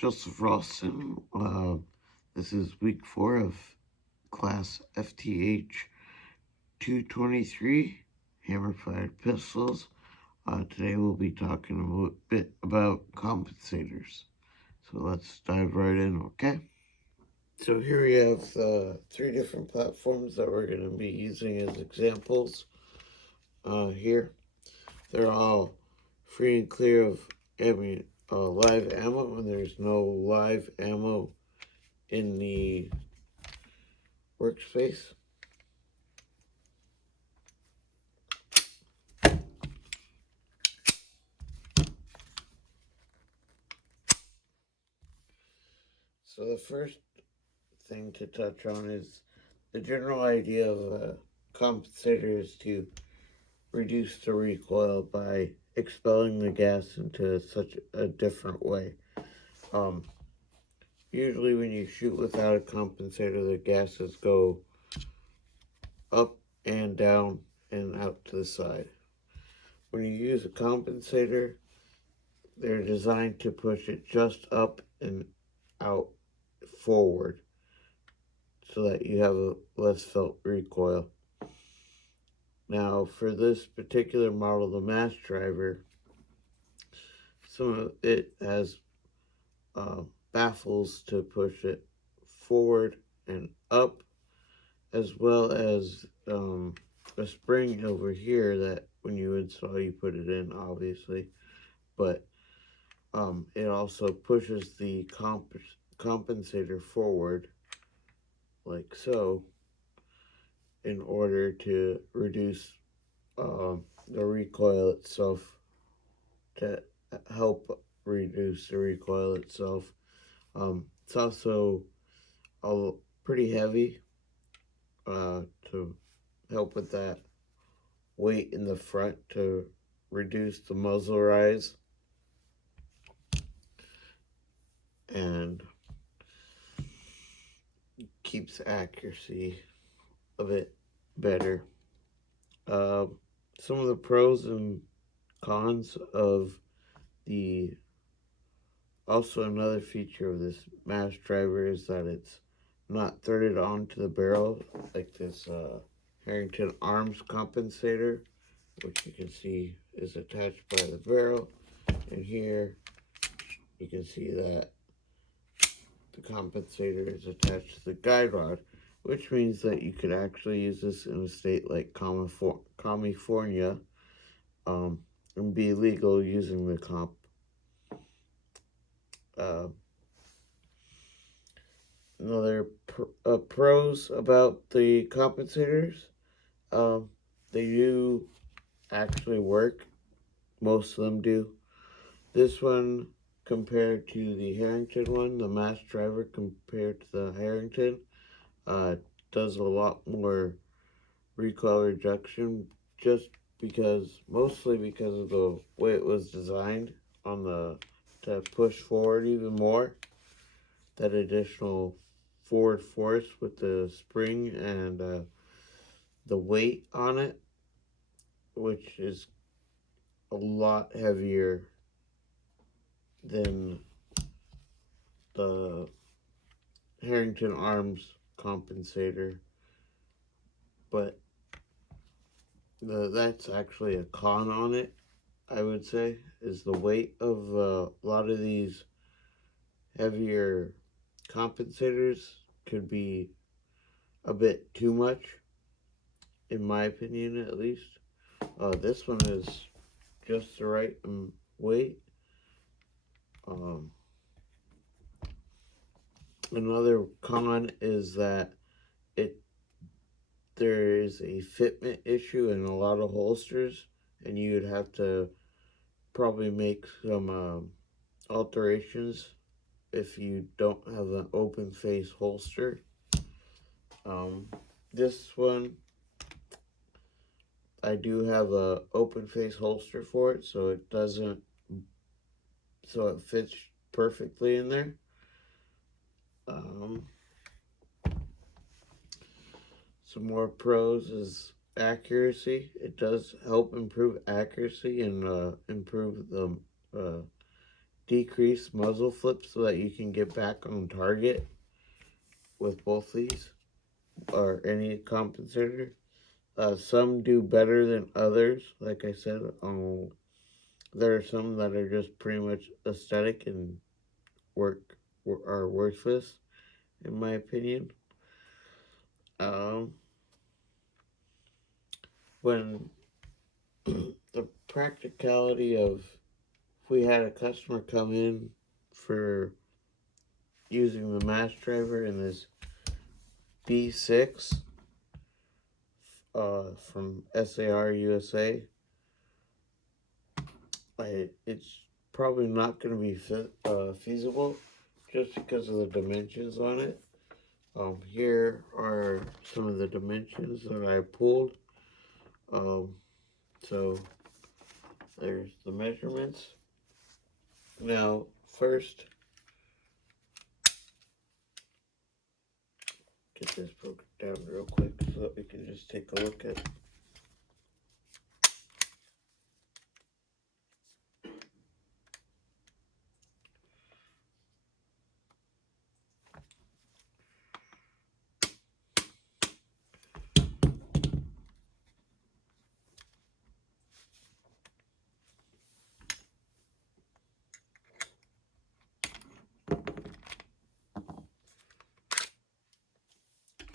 Joseph Rawson. This is week 4 of class FTH 223, hammer-fired pistols. Today we'll be talking a bit about compensators. So let's dive right in, okay? So here we have 3 different platforms that we're going to be using as examples here. They're all free and clear of live ammo, and there's no live ammo in the workspace. So the first thing to touch on is the general idea of a compensator is to reduce the recoil by expelling the gas into such a different way. Usually when you shoot without a compensator, the gases go up and down and out to the side. When you use a compensator, they're designed to push it just up and out forward so that you have a less felt recoil. Now, for this particular model, the mass driver, some of it has baffles to push it forward and up, as well as a spring over here that when you install, you put it in, obviously, but it also pushes the compensator forward, like so, in order to reduce the recoil itself, to help reduce the recoil itself. It's also pretty heavy to help with that weight in the front to reduce the muzzle rise and keeps accuracy a bit better. Some of the pros and cons of also another feature of this mass driver is that it's not threaded onto the barrel like this Harrington Arms compensator, which you can see is attached by the barrel. And here you can see that the compensator is attached to the guide rod, which means that you could actually use this in a state like California and be legal using the comp. Another pros about the compensators, they do actually work. Most of them do. This one compared to the Harrington one, the mass driver compared to the Harrington, does a lot more recoil reduction, mostly because of the way it was designed to push forward even more. That additional forward force with the spring and the weight on it, which is a lot heavier than the Harrington Arms compensator, but that's actually a con on it, I would say, is the weight of a lot of these heavier compensators could be a bit too much, in my opinion at least. This one is just the right weight. Another con is that there is a fitment issue in a lot of holsters, and you would have to probably make some alterations if you don't have an open face holster. This one, I do have a open face holster for it, so it fits perfectly in there. Some more pros is accuracy. It does help improve accuracy and improve the decrease muzzle flip so that you can get back on target with both these or any compensator. Some do better than others. Like I said, there are some that are just pretty much aesthetic and are worthless, in my opinion. Um, when the practicality of if we had a customer come in for using the mass driver in this B6 from SAR USA, it's probably not going to be feasible just because of the dimensions on it. Here are some of the dimensions that I pulled. So there's the measurements. Now, first, get this broken down real quick so that we can just take a look at.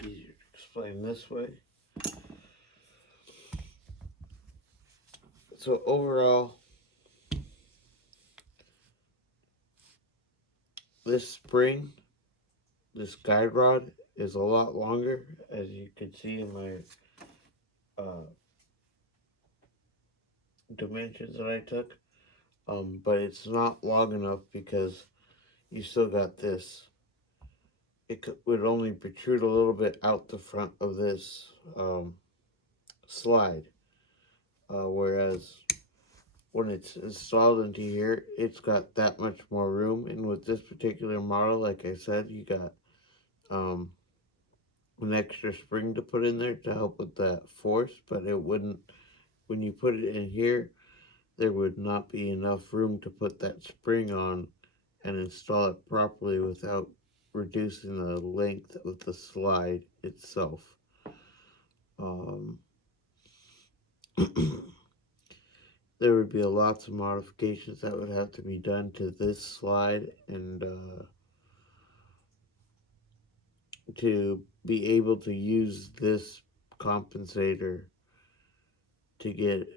Easier to explain this way. So overall, this spring, this guide rod is a lot longer, as you can see in my dimensions that I took. But it's not long enough because you still got this. Would only protrude a little bit out the front of this slide. Whereas when it's installed into here, it's got that much more room. And with this particular model, like I said, you got an extra spring to put in there to help with that force, but it wouldn't, when you put it in here, there would not be enough room to put that spring on and install it properly without reducing the length of the slide itself. There would be lots of modifications that would have to be done to this slide and to be able to use this compensator to get,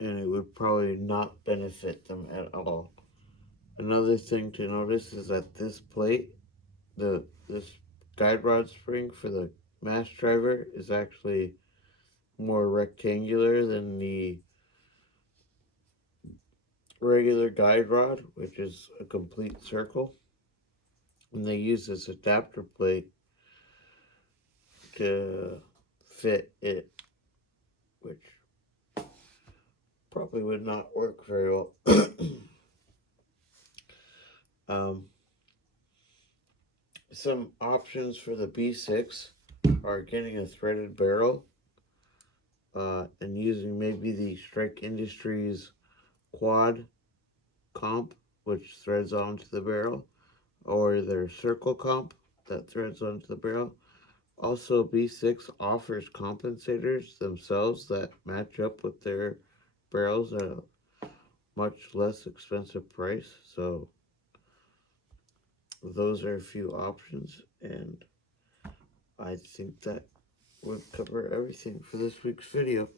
and it would probably not benefit them at all. Another thing to notice is that this plate, this guide rod spring for the mass driver is actually more rectangular than the regular guide rod, which is a complete circle. And they use this adapter plate to fit it, which probably would not work very well. Some options for the B6 are getting a threaded barrel and using maybe the Strike Industries quad comp, which threads onto the barrel, or their circle comp that threads onto the barrel. Also, B6 offers compensators themselves that match up with their barrels at a much less expensive price. So those are a few options, and I think that would cover everything for this week's video.